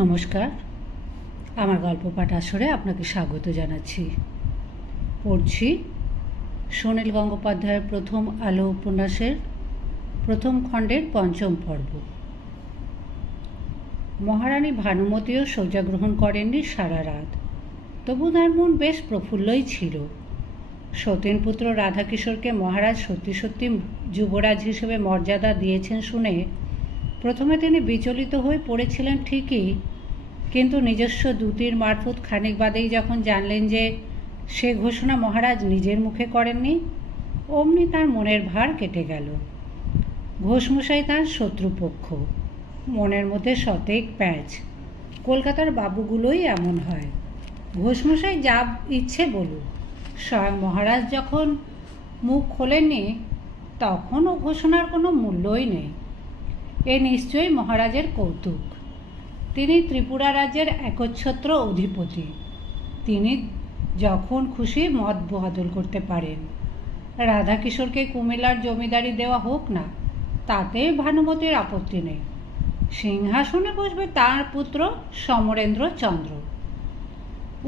নমস্কার, আমার গল্প পাঠ আসরে আপনাকে স্বাগত জানাচ্ছি। পড়ছি সুনীল গঙ্গোপাধ্যায়ের প্রথম আলো উপন্যাসের প্রথম খণ্ডের পঞ্চম পর্ব। মহারানী ভানুমতীও শয্যা গ্রহণ করেননি সারা রাত, তবু তার মন বেশ প্রফুল্লই ছিল। সতীনপুত্র রাধাকিশোরকে মহারাজ সত্যি সত্যি যুবরাজ হিসেবে মর্যাদা দিয়েছেন শুনে প্রথমে তিনি বিচলিত হয়ে পড়েছিলেন ঠিকই, কিন্তু নিজস্ব দূতির মারফত খানিক বাদেই যখন জানলেন যে সে ঘোষণা মহারাজ নিজের মুখে করেননি, অমনি তার মনের ভার কেটে গেল। ঘোষমশাই তার শত্রুপক্ষ, মনের মধ্যে শতেক প্যাঁচ। কলকাতার বাবুগুলোই এমন হয়, ঘোষমশাই যা ইচ্ছে বলুক, স্বয়ং মহারাজ যখন মুখ খোলেননি তখন ও ঘোষণার কোনো মূল্যই নেই। এ নিশ্চয়ই মহারাজের কৌতুক। তিনি ত্রিপুরা রাজ্যের একচ্ছত্র অধিপতি, তিনি যখন খুশি মত বদল করতে পারেন। রাধাকিশোরকে কুমিল্লার জমিদারি দেওয়া হোক না, তাতে ভানুমতীর আপত্তি নেই। সিংহাসনে বসবে তাঁর পুত্র সমরেন্দ্র চন্দ্র।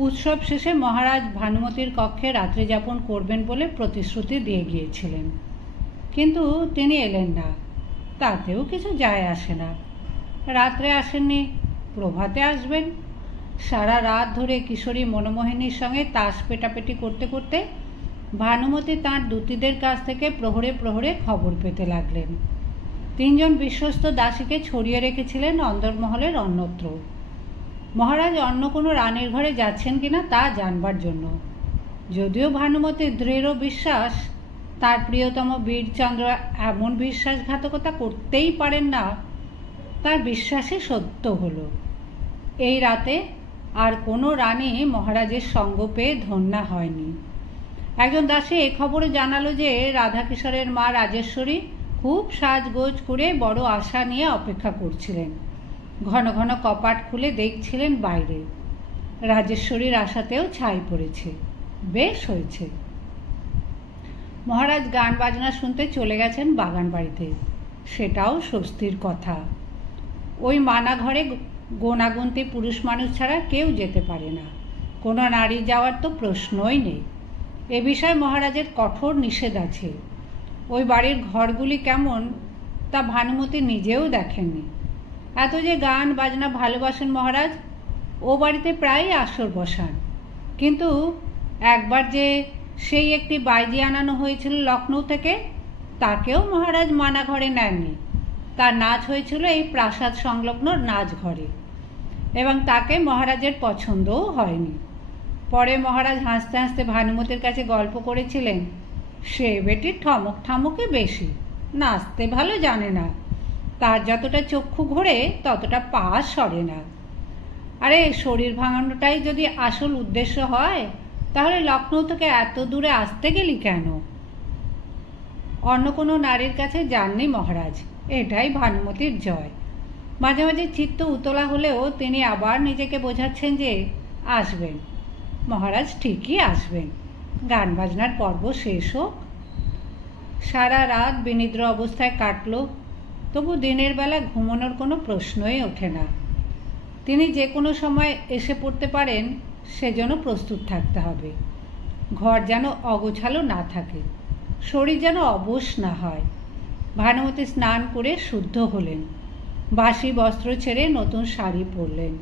উৎসব শেষে মহারাজ ভানুমতীর কক্ষে রাত্রি যাপন করবেন বলে প্রতিশ্রুতি দিয়ে গিয়েছিলেন, কিন্তু তিনি এলেন না। তাতেও কিছু যায় আসে না। রাত্রে আসেননি, প্রভাতে আসবেন। সারা রাত ধরে কিশোরী মনোমোহিনীর সঙ্গে তাস পেটাপেটি করতে করতে ভানুমতী তাঁর দূতীদের কাছ থেকে প্রহরে প্রহরে খবর পেতে লাগলেন। 3 জন বিশ্বস্ত দাসীকে ছড়িয়ে রেখেছিলেন অন্দরমহলের অন্যত্র, মহারাজ অন্য কোনো রানীর ঘরে যাচ্ছেন কিনা তা জানবার জন্য। যদিও ভানুমতীর দৃঢ় বিশ্বাস তার প্রিয়তম বীরচন্দ্র এমন বিশ্বাসঘাতকতা করতেই পারেন না, তার বিশ্বাসই সত্য হলো। এই রাতে আর কোনো রানী মহারাজের সঙ্গ পেয়ে ধন্যা হয়নি। একজন দাসী এ খবরে জানালো যে রাধাকিশোরের মা রাজেশ্বরী খুব সাজগোজ করে বড় আশা নিয়ে অপেক্ষা করছিলেন, ঘন ঘন কপাট খুলে দেখছিলেন বাইরে। রাজেশ্বরীর আশাতেও ছাই পড়েছে, বেশ হয়েছে। মহারাজ গান বাজনা শুনতে চলে গেছেন বাগান বাড়িতে, সেটাও স্বস্তির কথা। ওই মানা ঘরে গোনাগুন্তি পুরুষ মানুষ ছাড়া কেউ যেতে পারে না, কোনো নারী যাওয়ার তো প্রশ্নই নেই। এ বিষয়ে মহারাজের কঠোর নিষেধ আছে। ওই বাড়ির ঘরগুলি কেমন তা ভানুমতী নিজেও দেখেননি। এত যে গান বাজনা ভালোবাসেন মহারাজ, ও বাড়িতে প্রায়ই আসর বসান, কিন্তু একবার যে সেই একটি বাইজি আনানো হয়েছিল লখনৌ থেকে, তাকেও মহারাজ মানা ঘরে নেননি। তার নাচ হয়েছিল এই প্রাসাদ সংলগ্ন নাচ ঘরে, এবং তাকে মহারাজের পছন্দও হয়নি। পরে মহারাজ হাসতে হাসতে ভানুমতীর কাছে গল্প করেছিলেন, সে বেটির ঠমক ঠামকে বেশি, নাচতে ভালো জানে না, তার যতটা চক্ষু ঘোরে ততটা পা সরে না। আরে শরীর ভাঙানোটাই যদি আসল উদ্দেশ্য হয়, তাহলে লখনৌ থেকে এত দূরে আসতে গেলি কেন? অন্য কোনো নারীর কাছে যাননি মহারাজ, এটাই ভানুমতীর জয়। মাঝে মাঝে চিত্ত উতলা হলেও তিনি আবার নিজেকে বোঝাচ্ছেন যে আসবেন, মহারাজ ঠিকই আসবেন। গান বাজনার পর্ব শেষ হোক। সারা রাত বিনিদ্র অবস্থায় কাটল, তবু দিনের বেলা ঘুমানোর কোনো প্রশ্নই ওঠে না। তিনি যে কোনো সময় এসে পড়তে পারেন, সেজন্য প্রস্তুত থাকতে হবে। ঘর যেন অগোছালো না থাকে, শরীর যেন অবশ না হয়। ভানুমতী স্নান করে শুদ্ধ হলেন, বাসি বস্ত্র ছেড়ে নতুন শাড়ি পরলেন,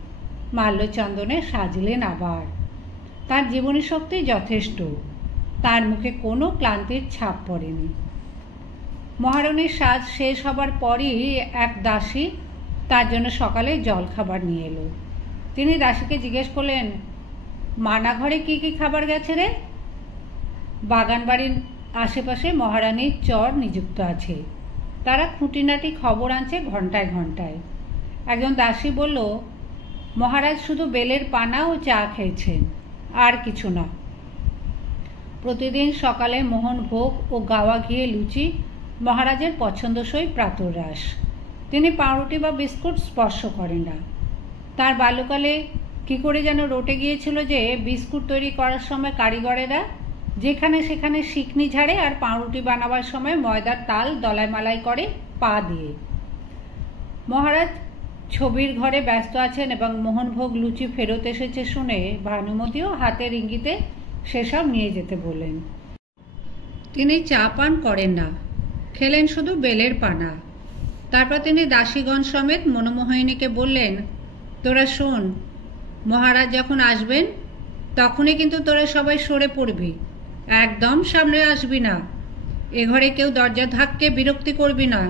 মাল্যচন্দনে সাজলেন আবার। তার জীবনী শক্তি যথেষ্ট, তার মুখে কোনো ক্লান্তির ছাপ পড়েনি। মহারানীর সাজ শেষ হবার পরই এক দাসী তার জন্য সকালে জলখাবার নিয়ে এলো। তিনি দাসীকে জিজ্ঞেস করলেন, মানা ঘরে কি কি খাবার গেছে রে? বাগান বাড়ির আশেপাশে মহারানীর চর নিযুক্ত আছে, তারা খুঁটিনাটি খবর আনছে ঘন্টায় ঘন্টায়। একজন দাসী বলল, মহারাজ শুধু বেলের পানা ও চা খেয়েছেন, আর কিছু না। প্রতিদিন সকালে মোহন ভোগ ও গাওয়া ঘিয়ে লুচি মহারাজের পছন্দসই প্রাতরাশ। তিনি পাউরুটি বা বিস্কুট স্পর্শ করেন না। তার বাল্যকালে কি করে যেন রটে গিয়েছিল যে বিস্কুট তৈরি করার সময় কারিগরেরা যেখানে সেখানে শিকনি ঝাড়ে, আর পাউরুটি বানাবার সময় ময়দার তাল দলাই মালাই করে পা দিয়ে। মহারাজ ছবির ঘরে ব্যস্ত আছেন এবং মোহনভোগ লুচি ফেরত এসেছে শুনে ভানুমতিও হাতের ইঙ্গিতে সেসব নিয়ে যেতে বললেন। তিনি চা পান করেন না, খেলেন শুধু বেলের পানা। তারপর তিনি দাসীগণ সমেত মনোমোহিনীকে বললেন, তোরা শোন, মহারাজ যখন আসবেন তখনই কিন্তু তোরা সবাই সরে পড়বি, একদম সামনে আসবি না। এ ঘরে কেউ দরজা ধাক্কে বিরক্তি করবি না।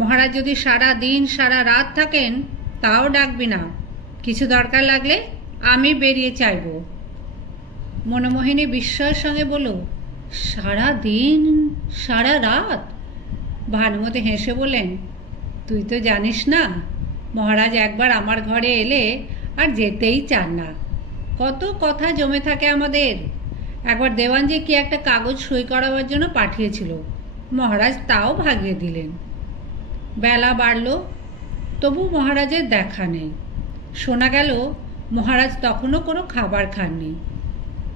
মহারাজ যদি সারা দিন সারা রাত থাকেন তাও ডাকবি না। কিছু দরকার লাগলে আমি বেরিয়ে চাইব। মনোমোহিনী বিস্ময়ের সঙ্গে বলল, সারা দিন সারা রাত? ভানুমতি হেসে বললেন, তুই তো জানিস না, মহারাজ একবার আমার ঘরে এলে আর যেতেই চান না। কত কথা জমে থাকে আমাদের। একবার দেওয়ানজি কি একটা কাগজ সই করাবার জন্য পাঠিয়েছিল, মহারাজ তাও ভাগিয়ে দিলেন। বেলা বাড়ল, তবু মহারাজের দেখা নেই। শোনা গেল মহারাজ তখনও কোনো খাবার খাননি।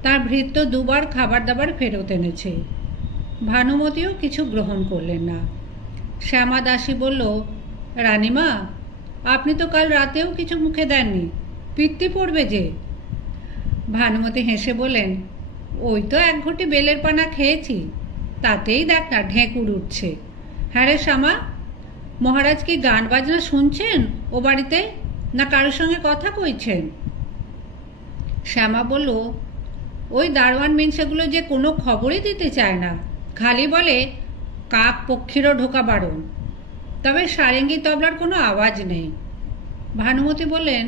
তার ভৃত্য দুবার খাবার দাবার ফেরত এনেছে। ভানুমতিও কিছু গ্রহণ করলেন না। শ্যামা দাসী বলল, রানীমা, আপনি তো কাল রাতেও কিছু মুখে দেননি, পিত্তি পড়বে যে। ভানুমতি হেসে বললেন, ওই তো এক ঘটি বেলের পানা খেয়েছি, তাতেই দেখ না ঢেঁকুর উঠছে। হ্যাঁ রে শ্যামা, মহারাজ কি গান বাজনা শুনছেন ও বাড়িতে, না কারোর সঙ্গে কথা কইছেন? শ্যামা বলল, ওই দারোয়ান মিনসেগুলো যে কোনো খবরই দিতে চায় না, খালি বলে কাক পক্ষীরও ঢোকা বারণ, তবে সারেঙ্গি তবলার কোনো আওয়াজ নেই। ভানুমতি বললেন,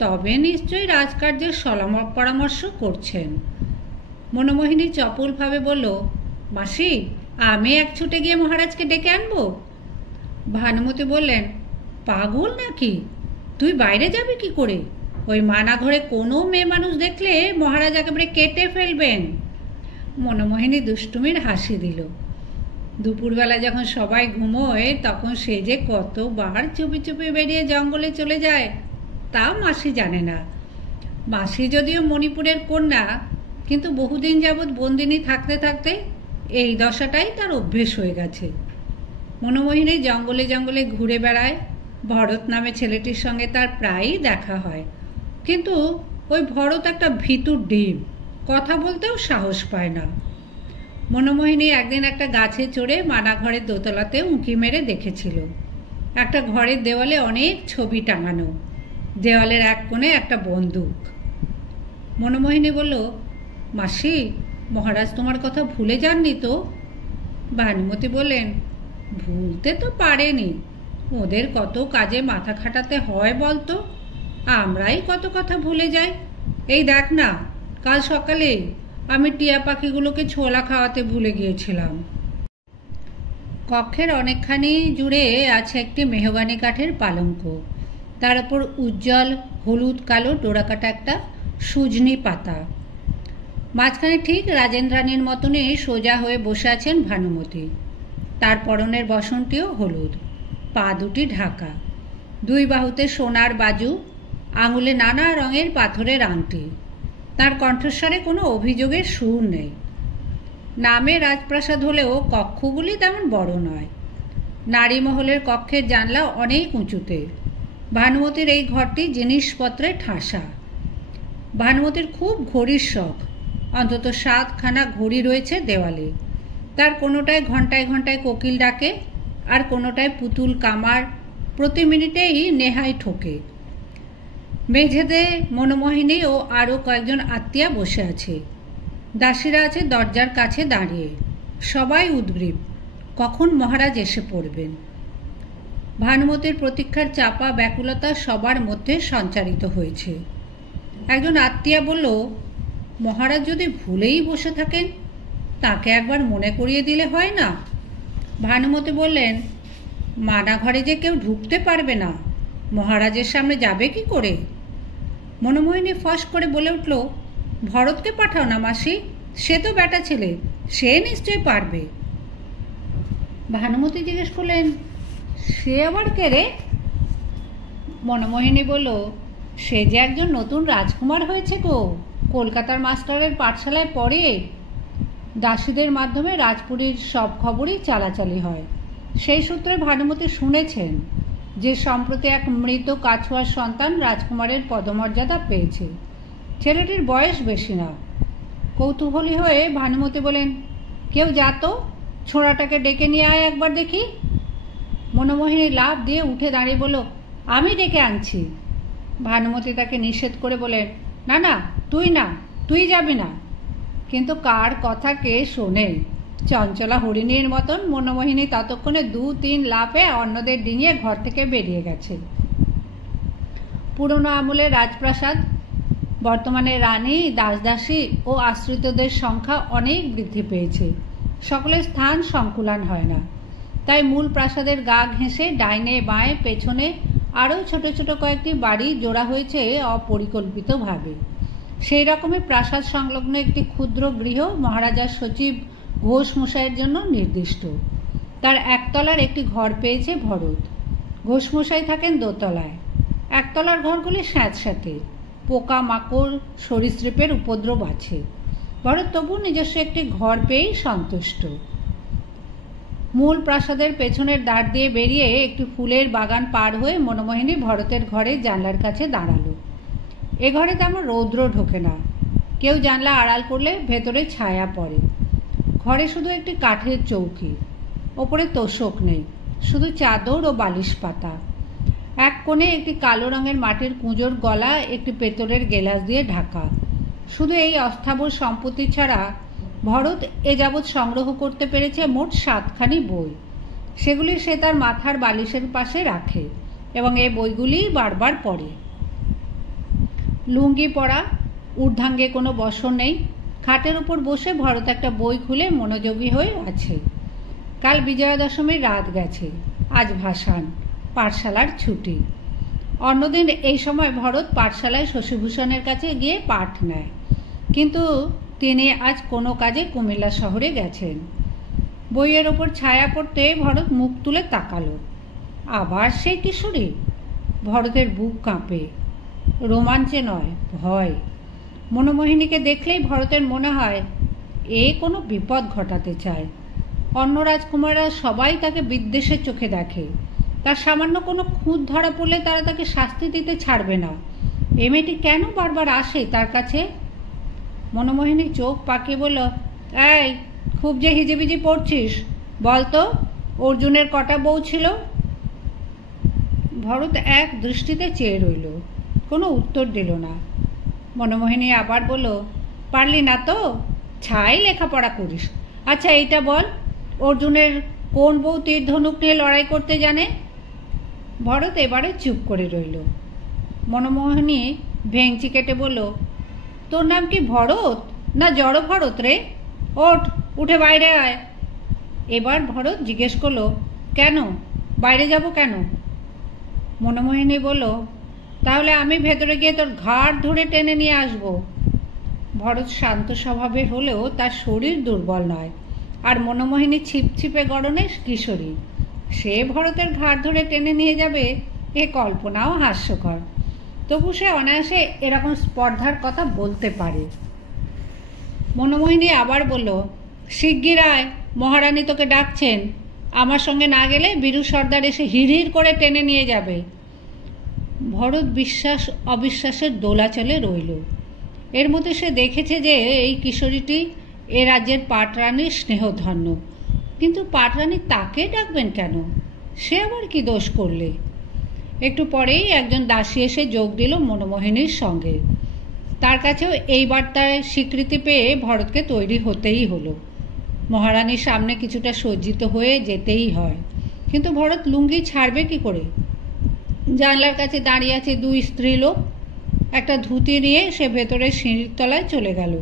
তবে নিশ্চয়ই রাজকার্যের পরামর্শ করছেন। মনোমোহিনী চপলভাবে বলল, মাসি, আমি এক ছুটে গিয়ে মহারাজকে ডেকে আনবো? ভানুমতি বললেন, পাগল নাকি, তুই বাইরে যাবি কি করে? ওই মানা ঘরে কোনো মেয়ে মানুষ দেখলে মহারাজ একেবারে কেটে ফেলবেন। মনোমোহিনী দুষ্টুমির হাসি দিল। দুপুরবেলা যখন সবাই ঘুমোয় তখন সে যে কতবার চুপি চুপি বেরিয়ে জঙ্গলে চলে যায় তা মাসি জানে না। মাসি যদিও মণিপুরের কন্যা, কিন্তু বহুদিন যাবৎ বন্দিনী থাকতে থাকতে এই দশাটাই তার অভ্যেস হয়ে গেছে। মনোমোহিনী জঙ্গলে জঙ্গলে ঘুরে বেড়ায়। ভরত নামে ছেলেটির সঙ্গে তার প্রায়ই দেখা হয়, কিন্তু ওই ভরত একটা ভীতুর ডিম, কথা বলতেও সাহস পায় না। মনোমোহিনী একদিন একটা গাছে চড়ে মানা ঘরের দোতলাতে উঁকি মেরে দেখেছিল। একটা ঘরের দেওয়ালে অনেক ছবি টাঙানো, দেওয়ালের এক কোণে একটা বন্দুক। মনোমোহিনী বলল, মাসি, মহারাজ তোমার কথা ভুলে যাননি তো? ভানুমতি বললেন, ভুলতে তো পারেনি, ওদের কত কাজে মাথা খাটাতে হয় বলতো, আমরাই কত কথা ভুলে যাই। এই দেখ না, কাল সকালে আমি টিয়া পাখিগুলোকে ছোলা খাওয়াতে ভুলে গিয়েছিলাম। কক্ষের অনেকখানি জুড়ে আছে একটি মেহগানি কাঠের পালঙ্ক, তার উপর উজ্জ্বল হলুদ কালো ডোরাকাটা একটা সুজনি পাতা। মাঝখানে ঠিক রাজেন্দ্রাণীর মতনই সোজা হয়ে বসে আছেন ভানুমতি। তার পরনের বসনটিও হলুদ, পা দুটি ঢাকা, দুই বাহুতে সোনার বাজু, আঙুলে নানা রঙের পাথরের আংটি। তার কণ্ঠস্বরে কোনো অভিযোগের সুর নেই। নামে রাজপ্রাসাদ হলেও কক্ষগুলি তেমন বড় নয়। নারী মহলের কক্ষের জানলা অনেক উঁচুতে। ভানুমতির এই ঘরটি জিনিসপত্রে ঠাসা। ভানুমতির খুব ঘড়ির শখ, অন্তত 7খানা ঘড়ি রয়েছে দেওয়ালে। তার কোনোটায় ঘন্টায় ঘন্টায় কোকিল ডাকে, আর কোনোটায় পুতুল কামার প্রতি মিনিটেই নেহাই ঠোকে। মেঝেতে মনোমোহিনী ও আরও কয়েকজন আত্মীয়া বসে আছে। দাসীরা আছে দরজার কাছে দাঁড়িয়ে, সবাই উদ্গ্রীব কখন মহারাজ এসে পড়বেন। ভানুমতির প্রতীক্ষার চাপা ব্যাকুলতা সবার মধ্যে সঞ্চারিত হয়েছে। একজন আত্মীয়া বলল, মহারাজ যদি ভুলেই বসে থাকেন তাকে একবার মনে করিয়ে দিলে হয় না? ভানুমতি বললেন, মানা ঘরে যে কেউ ঢুকতে পারবে না, মহারাজের সামনে যাবে কি করে? মনোমোহিনী ফস করে বলে উঠল, ভরতকে পাঠাও না মাসি, সে তো বেটা ছেলে, সে নিশ্চয়ই পারবে। ভানুমতি জিজ্ঞেস করলেন, সে আবার কে রে? মনোমোহিনী বলল, সে যে একজন নতুন রাজকুমার হয়েছে গো, কলকাতার মাস্টারের পাঠশালায় পড়ে। দাসীদের মাধ্যমে রাজপুরীর সব খবরই চালাচালি হয়, সেই সূত্রে ভানুমতি শুনেছেন। যে সম্প্রতি এক মৃত কাছুয়ার সন্তান রাজকুমারের পদমর্যাদা পেয়েছে। ছেলেটির বয়স বেশি না। কৌতূহলী হয়ে ভানুমতি বলেন, কেউ যাতো, ছোঁড়াটাকে ডেকে নিয়ে আয় একবার দেখি। মনোমোহিনী লাফ দিয়ে উঠে দাঁড়িয়ে বলল, আমি ডেকে আনছি। ভানুমতি তাকে নিষেধ করে বলেন, না না, তুই যাবি না। কিন্তু কার কথা কে শোনে? চঞ্চলা হরিণীর মতন মনোমোহিনী ততক্ষণে 2-3 লাফে অন্যদের ডিঙিয়ে ঘর থেকে বেরিয়ে গেছে। পুরনো আমলের রাজপ্রাসাদ, বর্তমানে রানী, দাসদাসী ও আশ্রিতদের সংখ্যা অনেক বৃদ্ধি পেয়েছে। সকলের স্থান সংকুলান হয় না। তাই মূল প্রাসাদের গা ঘেঁষে ডাইনে বাঁয়ে পেছনে আরও ছোট ছোট কয়েকটি বাড়ি জোড়া হয়েছে অপরিকল্পিতভাবে। সেই রকমই প্রাসাদ সংলগ্ন একটি ক্ষুদ্র গৃহ মহারাজার সচিব ঘোষ মশাইয়ের জন্য নির্দিষ্ট। তার একতলার একটি ঘর পেয়েছে ভরত। ঘোষ মশাই থাকেন দোতলায়। একতলার ঘরগুলি স্যাঁতস্যাঁতে, পোকা মাকড় সরীসৃপের উপদ্রব আছে। ভরত তবু নিজস্ব একটি ঘর পেয়েই সন্তুষ্ট। মূল প্রাসাদের পেছনের দ্বার দিয়ে বেরিয়ে একটি ফুলের বাগান পার হয়ে মনোমোহিনী ভরতের ঘরে জানলার কাছে দাঁড়ালো। এ ঘরে তেমন রৌদ্র ঢোকে না। কেউ জানলা আড়াল করলে ভেতরে ছায়া পড়ে। ঘরে শুধু একটি কাঠের চৌকি, ওপরে তোষক নেই, শুধু চাদর ও বালিশ পাতা। এক কোণে একটি কালো রঙের মাটির কুঁজোর গলা একটি পেতলের গেলাস দিয়ে ঢাকা। শুধু এই অস্থাবর সম্পত্তি ছাড়া ভরত এ যাবৎ সংগ্রহ করতে পেরেছে মোট 7খানি বই। সেগুলি সে তার মাথার বালিশের পাশে রাখে এবং এই বইগুলি বারবার পড়ে। লুঙ্গি পরা, ঊর্ধ্বাঙ্গে কোনো বসন নেই। খাটের উপর বসে ভরত একটা বই খুলে মনোযোগী হয়ে আছে। কাল বিজয়া দশমীর রাত গেছে, আজ ভাসান, পাঠশালার ছুটি। অন্যদিন এই সময় ভরত পাঠশালায় শশীভূষণের কাছে গিয়ে পাঠ নেয়, কিন্তু তিনি আজ কোনো কাজে কুমিল্লা শহরে গেছেন। বইয়ের ওপর ছায়া পড়তে ভরত মুখ তুলে তাকালো। আবার সেই কিশোরী। ভরতের বুক কাঁপে, রোমাঞ্চে নয়, ভয়। মনোমোহিনীকে দেখলেই ভরতের মনে হয় এ কোনো বিপদ ঘটাতে চায়। অন্য রাজকুমাররা সবাই তাকে বিদ্বেষের চোখে দেখে। তার সামান্য কোনো খুঁত ধরা পড়লে তারা তাকে শাস্তি দিতে ছাড়বে না। এ মেয়েটি কেন বারবার আসে তার কাছে? মনোমোহিনী চোখ পাকিয়ে বলল, এই, খুব যে হিজিবিজি পড়ছিস, বলতো অর্জুনের কটা বউ ছিল? ভরত এক দৃষ্টিতে চেয়ে রইল, কোনো উত্তর দিল না। মনোমোহিনী আবার বলল, পারলি না তো? ছাই লেখাপড়া করিস। আচ্ছা এইটা বল, অর্জুনের কোন বউ তীর ধনুক নিয়ে লড়াই করতে জানে? ভরত এবারে চুপ করে রইল। মনোমোহিনী ভেঙচি কেটে বলল, তোর নাম কি ভরত না জড় ভরত রে? ওঠ, উঠে বাইরে আয়। এবার ভরত জিজ্ঞেস করলো, কেন বাইরে যাব কেন? মনোমোহিনী বলল, তাহলে আমি ভেতরে গিয়ে তোর ঘাড় ধরে টেনে নিয়ে আসব। ভরত শান্ত স্বভাবের হলেও তার শরীর দুর্বল নয়, আর মনোমোহিনী ছিপছিপে গড়নের কিশোরী। সে ভরতের ঘাড় ধরে টেনে নিয়ে যাবে, এ কল্পনাও হাস্যকর। তবু সে অনায়াসে এরকম স্পর্ধার কথা বলতে পারে। মনোমোহিনী আবার বলল, শিগগির আয়, মহারানী তোকে ডাকছেন। আমার সঙ্গে না গেলে বীরু সর্দার এসে হিড়হিড় করে টেনে নিয়ে যাবে। ভরত বিশ্বাস অবিশ্বাসের দোলাচলে রইল। এর মধ্যে সে দেখেছে যে এই কিশোরীটি এ রাজ্যের পাটরানীর স্নেহধন্য, কিন্তু পাটরানী তাকে ডাকবেন কেন? সে আবার কি দোষ করলে? একটু পরেই একজন দাসী এসে যোগ দিল মনোমোহিনীর সঙ্গে। তার কাছেও এই বার্তায় স্বীকৃতি পেয়ে ভরতকে তৈরি হতেই হলো। মহারানীর সামনে কিছুটা সজ্জিত হয়ে যেতেই হয়, কিন্তু ভরত লুঙ্গি ছাড়বে কি করে? জানলার কাছে দাঁড়িয়ে আছে 2 স্ত্রীলোক। একটা ধুতি নিয়ে সে ভেতরের সিঁড়ির তলায় চলে গেল।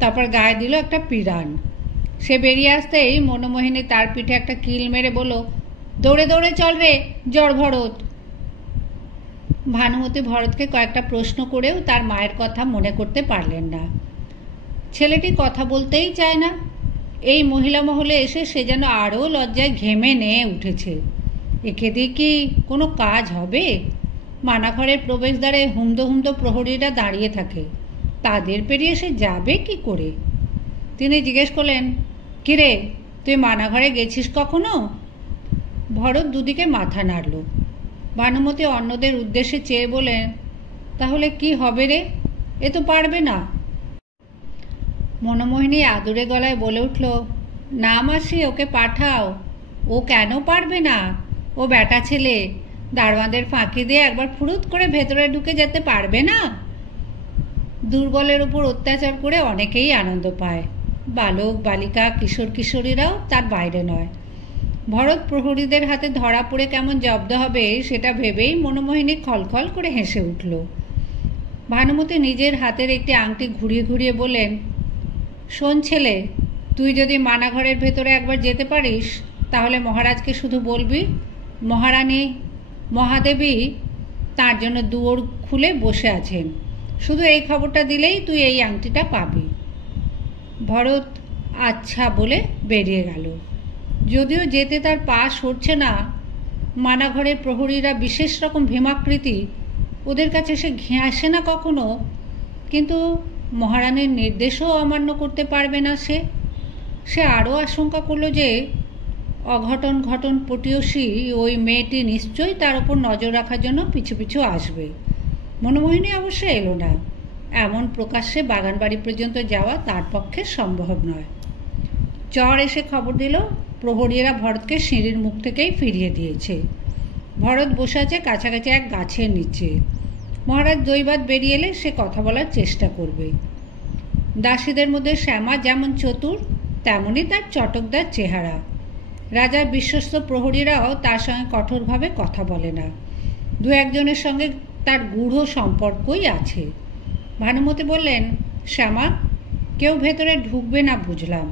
তারপর গায়ে দিল একটা পিরান। সে বেরিয়ে আসতেই মনোমোহিনী তার পিঠে একটা কিল মেরে বলল, দৌড়ে দৌড়ে চল রে জড় ভরত। ভানুমতি ভরতকে কয়েকটা প্রশ্ন করেও তার মায়ের কথা মনে করতে পারলেন না। ছেলেটি কথা বলতেই চায় না। এই মহিলা মহলে এসে সে যেন আরও লজ্জায় ঘেমে নিয়ে উঠেছে। একে দিয়ে কি কোনো কাজ হবে? মানাঘরের প্রবেশদ্বারে হুমদো হুমদো প্রহরীরা দাঁড়িয়ে থাকে, তাদের পেরিয়ে সে যাবে কি করে? তিনি জিজ্ঞেস করলেন, কিরে, তুই মানাঘরে গেছিস কখনো? ভরত দুদিকে মাথা নাড়ল। ভানুমতি অন্যদের উদ্দেশ্যে চেয়ে বলেন, তাহলে কি হবে রে? এ তো পারবে না। মনোমোহিনী আদুরে গলায় বলে উঠল, না মাসি, ওকে পাঠাও। ও কেন পারবে না? ও ব্যাটা ছেলে, দারোয়ানদের ফাঁকি দিয়ে একবার ফুরুত করে ভেতরে ঢুকে যেতে পারবে না? দুর্বলের উপর অত্যাচার করে অনেকেই আনন্দ পায়। বালক বালিকা কিশোর কিশোরীরাও তার বাইরে নয়। ভরত প্রহরীদের হাতে ধরা পড়ে কেমন জব্দ হবে সেটা ভেবেই মনোমোহিনী খলখল করে হেসে উঠল। ভানুমতি নিজের হাতের একটি আংটি ঘুরিয়ে ঘুরিয়ে বললেন, শোন ছেলে, তুই যদি মানাঘরের ভেতরে একবার যেতে পারিস তাহলে মহারাজকে শুধু বলবি মহারানী মহাদেবী তার জন্য দুয়ার খুলে বসে আছেন। শুধু এই খবরটা দিলেই তুই এই আংটিটা পাবি। ভরত আচ্ছা বলে বেরিয়ে গেল। যদিও যেতে তার পা সরছে না। মানাঘরের প্রহরীরা বিশেষ রকম ভীমাকৃতি, ওদের কাছে সে ঘেঁষে না কখনো, কিন্তু মহারানীর নির্দেশও অমান্য করতে পারবে না সে আরও আশঙ্কা করল যে অঘটন ঘটন পটীয়সী ওই মেয়েটি নিশ্চয়ই তার ওপর নজর রাখার জন্য পিছু পিছু আসবে। মনোমোহিনী অবশ্য এলো না। এমন প্রকাশ্যে বাগানবাড়ি পর্যন্ত যাওয়া তার পক্ষে সম্ভব নয়। চর এসে খবর দিল প্রহরীরা ভরতকে সিঁড়ির মুখ থেকেই ফিরিয়ে দিয়েছে। ভরত বসে আছে কাছাকাছি এক গাছের নিচে। মহারাজ দৈবাত বেরিয়ে এলে সে কথা বলার চেষ্টা করবে। দাসীদের মধ্যে শ্যামা যেমন চতুর তেমনই তার চটকদার চেহারা। রাজার বিশ্বস্ত প্রহরীরাও তার সঙ্গে কঠোরভাবে কথা বলে না। দু একজনের সঙ্গে তার গূঢ় সম্পর্কই আছে। ভানুমতি বললেন, শ্যামা, কেউ ভেতরে ঢুকবে না বুঝলাম।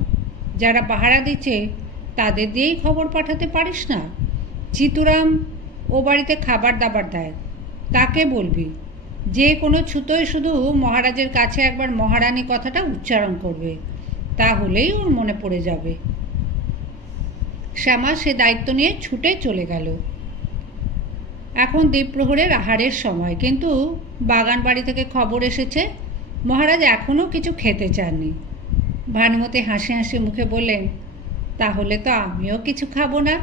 যারা পাহারা দিচ্ছে তাদের দিয়েই খবর পাঠাতে পারিস না? চিতুরাম ও বাড়িতে খাবার দাবার দেয়, তাকে বলবি যে কোনো ছুতোয় শুধু মহারাজের কাছে একবার মহারানী কথাটা উচ্চারণ করবে, তাহলেই ওর মনে পড়ে যাবে। শ্যামা সে দায়িত্ব নিয়ে ছুটে চলে গেল। এখন দ্বীপ্রহরের আহারের সময়, কিন্তু বাগান বাড়ি থেকে খবর এসেছে মহারাজ এখনও কিছু খেতে চাননি। ভানুমতি হাসি হাসি মুখে বললেন, তাহলে তো আমিও কিছু খাবো না।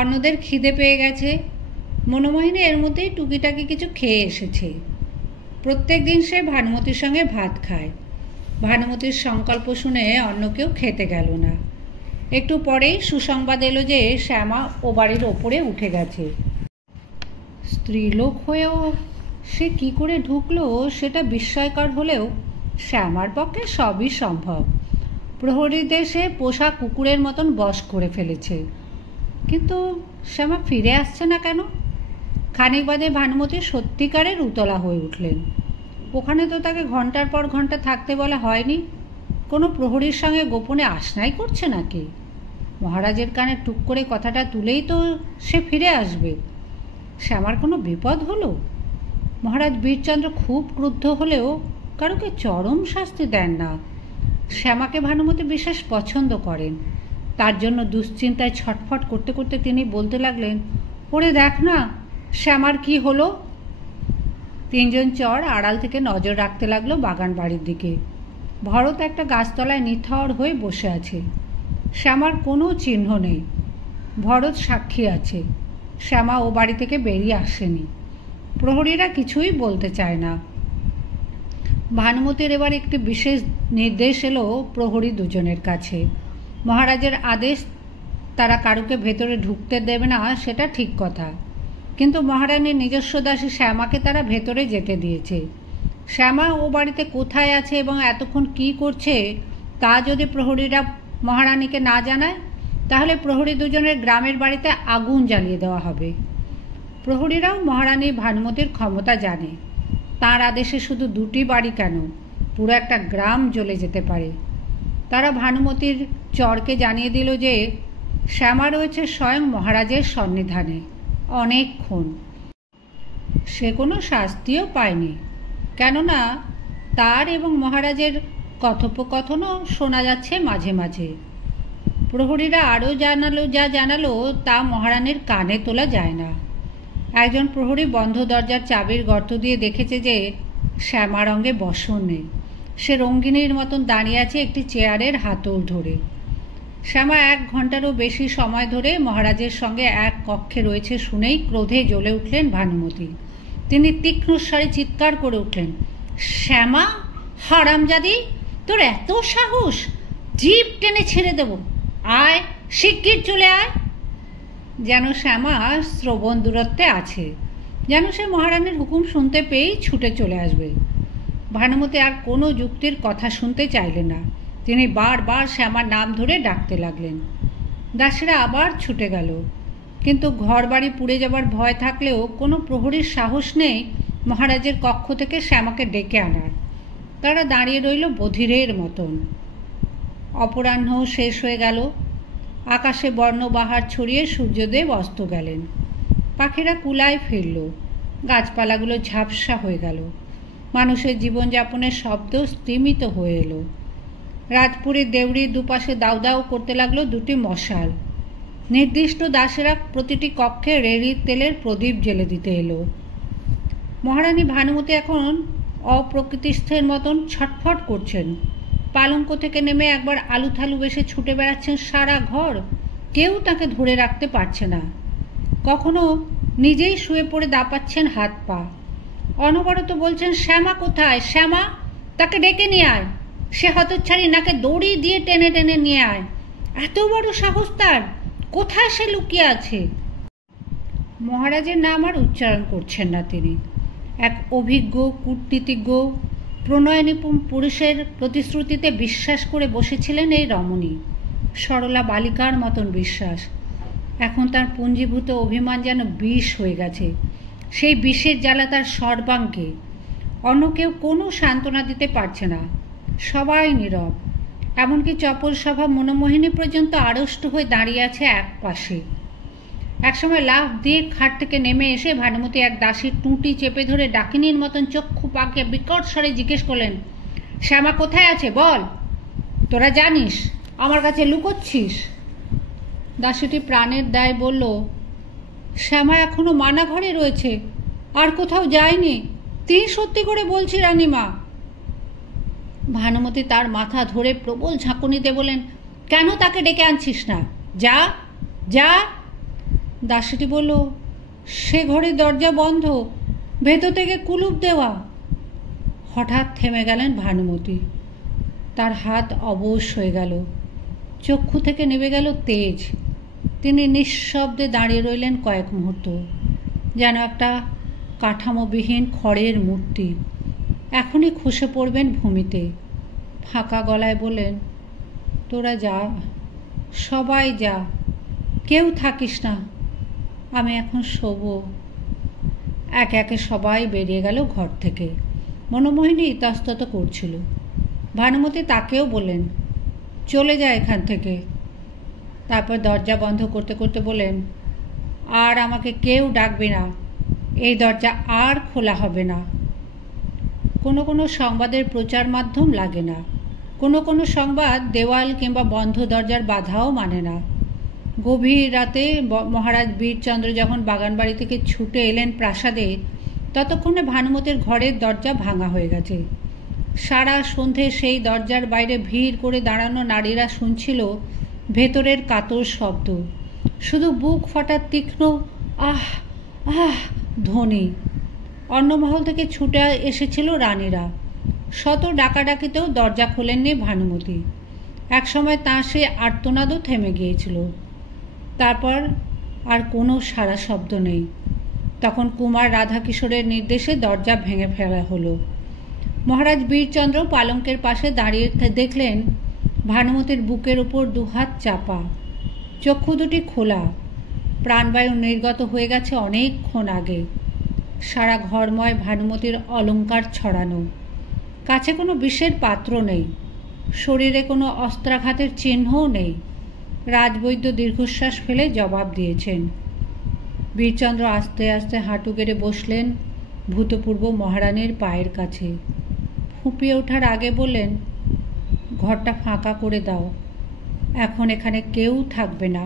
অন্যদের খিদে পেয়ে গেছে। মনোমোহিনী এর মধ্যেই টুকিটাকি কিছু খেয়ে এসেছে। প্রত্যেক দিন সে ভানুমতির সঙ্গে ভাত খায়। ভানুমতির সংকল্প শুনে অন্য কেউ খেতে গেল না। একটু পরেই সুসংবাদ এলো যে শ্যামা ও বাড়ির ওপরে উঠে গেছে। স্ত্রীলোক হয়েও সে কি করে ঢুকলো সেটা বিস্ময়কর হলেও শ্যামার পক্ষে সবই সম্ভব। প্রহরীদের সে পোষা কুকুরের মতন বশ করে ফেলেছে। কিন্তু শ্যামা ফিরে আসছে না কেন? খানিক বাদে ভানুমতি সত্যিকারের উতলা হয়ে উঠলেন। ওখানে তো তাকে ঘন্টার পর ঘন্টা থাকতে বলা হয়নি। কোনো প্রহরীর সঙ্গে গোপনে আশনাই করছে নাকি? মহারাজের কানে টুক করে কথাটা তুলেই তো সে ফিরে আসবে। শ্যামার কোনো বিপদ হলো? মহারাজ বীরচন্দ্র খুব ক্রুদ্ধ হলেও কারোকে চরম শাস্তি দেন না। শ্যামাকে ভানুমতি বিশেষ পছন্দ করেন। তার জন্য দুশ্চিন্তায় ছটফট করতে করতে তিনি বলতে লাগলেন, ওরে দেখ না শ্যামার কি হলো। তিনজন চর আড়াল থেকে নজর রাখতে লাগলো বাগান বাড়ির দিকে। ভরত একটা গাছতলায় নিথর হয়ে বসে আছে। শ্যামার কোনো চিহ্ন নেই। ভরত সাক্ষী আছে, শ্যামা ও বাড়ি থেকে বেরিয়ে আসেনি। প্রহরীরা কিছুই বলতে চায় না। ভানুমতির এবার একটি বিশেষ নির্দেশ এলো প্রহরী দুজনের কাছে। মহারাজের আদেশ তারা কারুকে ভেতরে ঢুকতে দেবে না সেটা ঠিক কথা, কিন্তু মহারানীর নিজস্ব দাসী শ্যামাকে তারা ভেতরে যেতে দিয়েছে। শ্যামা ও বাড়িতে কোথায় আছে এবং এতক্ষণ কি করছে তা যদি প্রহরীরা মহারানীকে না জানায় তাহলে প্রহরী দুজনের গ্রামের বাড়িতে আগুন জ্বালিয়ে দেওয়া হবে। প্রহরীরাও মহারানী ভানুমতির ক্ষমতা জানে। তার আদেশে শুধু দুটি বাড়ি কেন, পুরো একটা গ্রাম জ্বলে যেতে পারে। তারা ভানুমতির চরকে জানিয়ে দিল যে শ্যামা রয়েছে স্বয়ং মহারাজের সন্নিধানে অনেকক্ষণ। সে কোনো শাস্তিও পায়নি, কেননা তার এবং মহারাজের কথোপকথনও শোনা যাচ্ছে মাঝে মাঝে। প্রহরীরা আরও জানালো তা মহারানীর কানে তোলা যায় না। একজন প্রহরী বন্ধ দরজার চাবির গর্ত দিয়ে দেখেছে যে শ্যামার অঙ্গে বসন নেই। সে রঙ্গিনীর মতন দাঁড়িয়ে আছে একটি চেয়ারের হাতল ধরে। শ্যামা 1 ঘন্টারও বেশি সময় ধরে মহারাজের সঙ্গে এক কক্ষে রয়েছে শুনেই ক্রোধে জ্বলে উঠলেন ভানুমতি। তিনি তীক্ষ্ণ স্বরে চিৎকার করে উঠলেন, শ্যামা, হারামজাদি, তোর এত সাহস! জিভ টেনে ছেড়ে দেব। আয়, শিগগির চলে আয়। যেন শ্যামা শ্রবণ দূরত্বে আছে, যেন সে মহারানীর হুকুম শুনতে পেয়েই ছুটে চলে আসবে। ভানুমতি আর কোনো যুক্তির কথা শুনতে চাইলেন না। তিনি বারবার শ্যামার নাম ধরে ডাকতে লাগলেন। দাসীরা আবার ছুটে গেল, কিন্তু ঘর বাড়ি পুড়ে যাবার ভয় থাকলেও কোনো প্রহরীর সাহস নেই মহারাজের কক্ষ থেকে শ্যামাকে ডেকে আনার। তারা দাঁড়িয়ে রইল বধিরের মতন। অপরাহ্ন শেষ হয়ে গেল। আকাশে বর্ণবাহার ছড়িয়ে সূর্যদেব অস্ত গেলেন। পাখিরা কুলায় ফিরল। গাছপালাগুলো ঝাপসা হয়ে গেল। মানুষের জীবনযাপনের শব্দ স্তিমিত হয়ে এলো। রাজপুরীর দেউড়ির দুপাশে দাউ দাউ করতে লাগলো 2টি মশাল। নির্দিষ্ট দাসেরা প্রতিটি কক্ষে রেড়ির তেলের প্রদীপ জ্বেলে দিতে এলো। মহারানী ভানুমতি এখন অপ্রকৃতিস্থের মতন ছটফট করছেন। পালঙ্ক থেকে নেমে একবার আলুথালু বেশে ছুটে বেড়াচ্ছেন সারা ঘর। কেউ তাকে ধরে রাখতে পারছে না। কখনো নিজেই শুয়ে পড়ে দাপাচ্ছেন হাত পা। অনবরত বলছেন, শ্যামা কোথায়? শ্যামা, তাকে ডেকে নিয়ে আয়। সে হতচ্ছাড়ি নাকে দড়ি দিয়ে টেনে টেনে নিয়ে আয়। এত বড় সাহস তার! কোথায় সে লুকিয়ে আছে? মহারাজের নাম আর উচ্চারণ করছেন না তিনি। এক অভিজ্ঞ কূটনীতিজ্ঞ প্রণয় পুরুষের প্রতিশ্রুতিতে বিশ্বাস করে বসেছিলেন এই রমণী। সরলা বালিকার মতন বিশ্বাস। এখন তার পুঞ্জীভূত অভিমান যেন বিষ হয়ে গেছে। সেই বিষের জ্বালা তার সর্বাঙ্গে। অন্য কেউ কোনো সান্ত্বনা দিতে পারছে না। সবাই নীরব। এমনকি চপল সভা মনোমোহিনী পর্যন্ত আড়ষ্ট হয়ে দাঁড়িয়ে আছে এক পাশে। একসময় লাফ দিয়ে খাট থেকে নেমে এসে ভানুমতি এক দাসীর টুঁটি চেপে ধরে ডাকিনীর মতন চক্ষু পাকিয়ে বিকট স্বরে জিজ্ঞেস করলেন, শ্যামা কোথায় আছে বল? তোরা জানিস, আমার কাছে লুকোচ্ছিস? দাসীটি প্রাণের দায় বলল, শ্যামা এখনো মানা ঘরে রয়েছে, আর কোথাও যায়নি। তিনি সত্যি করে বলছি রানীমা। ভানুমতি তার মাথা ধরে প্রবল ঝাঁকুনিতে বলেন, কেন তাকে ডেকে আনছিস না? যা যা। দাসীটি বলল, সে ঘরের দরজা বন্ধ, ভেতর থেকে কুলুপ দেওয়া। হঠাৎ থেমে গেলেন ভানুমতি। তার হাত অবশ হয়ে গেল। চক্ষু থেকে নেমে গেল তেজ। তিনি নিঃশব্দে দাঁড়িয়ে রইলেন কয়েক মুহূর্ত, যেন একটা কাঠামোবিহীন খড়ের মূর্তি। এখনই খসে পড়বেন ভূমিতে। ফাঁকা গলায় বললেন, তোরা যা, সবাই যা, কেউ থাকিস না, আমি এখন শোবো। একে একে সবাই বেরিয়ে গেল ঘর থেকে। মনোমোহিনী ইতস্তত করছিল। ভানুমতি তাকেও বললেন, চলে যা এখান থেকে। তারপর দরজা বন্ধ করতে করতে বলেন, আর আমাকে কেউ ডাকবে না, এই দরজা আর খোলা হবে না। কোনো কোনো সংবাদের প্রচার মাধ্যম লাগে না। কোনো কোনো সংবাদ দেওয়াল কিংবা বন্ধ দরজার বাধাও মানে না। গভীর রাতে মহারাজ বীরচন্দ্র যখন বাগানবাড়ি থেকে ছুটে এলেন প্রাসাদে, ততক্ষণে ভানুমতির ঘরের দরজা ভাঙা হয়ে গেছে। সারা সন্ধে সেই দরজার বাইরে ভিড় করে দাঁড়ানো নারীরা শুনছিল ভেতরের কাতর শব্দ, শুধু বুক ফাটার তীক্ষ্ণ আহ আহ ধ্বনি। অন্য মহল থেকে ছুটে এসেছিল রানীরা। শত ডাকাডাকিতেও দরজা খোলেননি ভানুমতি। একসময় তাঁর সে আর্তনাদও থেমে গিয়েছিল। তারপর আর কোনো সারা শব্দ নেই। তখন কুমার রাধাকিশোরের নির্দেশে দরজা ভেঙে ফেলা হলো। মহারাজ বীরচন্দ্র পালঙ্কের পাশে দাঁড়িয়ে দেখলেন ভানুমতির বুকের উপর দুহাত চাপা, চক্ষু দুটি খোলা। প্রাণবায়ু নির্গত হয়ে গেছে অনেকক্ষণ আগে। সারা ঘরময় ভানুমতির অলঙ্কার ছড়ানো। কাছে কোনো বিষের পাত্র নেই, শরীরে কোনো অস্ত্রাঘাতের চিহ্নও নেই। রাজবৈদ্য দীর্ঘশ্বাস ফেলে জবাব দিয়েছেন। বীরচন্দ্র আস্তে আস্তে হাঁটু গেড়ে বসলেন ভূতপূর্ব মহারানীর পায়ের কাছে। ফুঁপিয়ে ওঠার আগে বললেন, ঘরটা ফাঁকা করে দাও, এখন এখানে কেউ থাকবে না।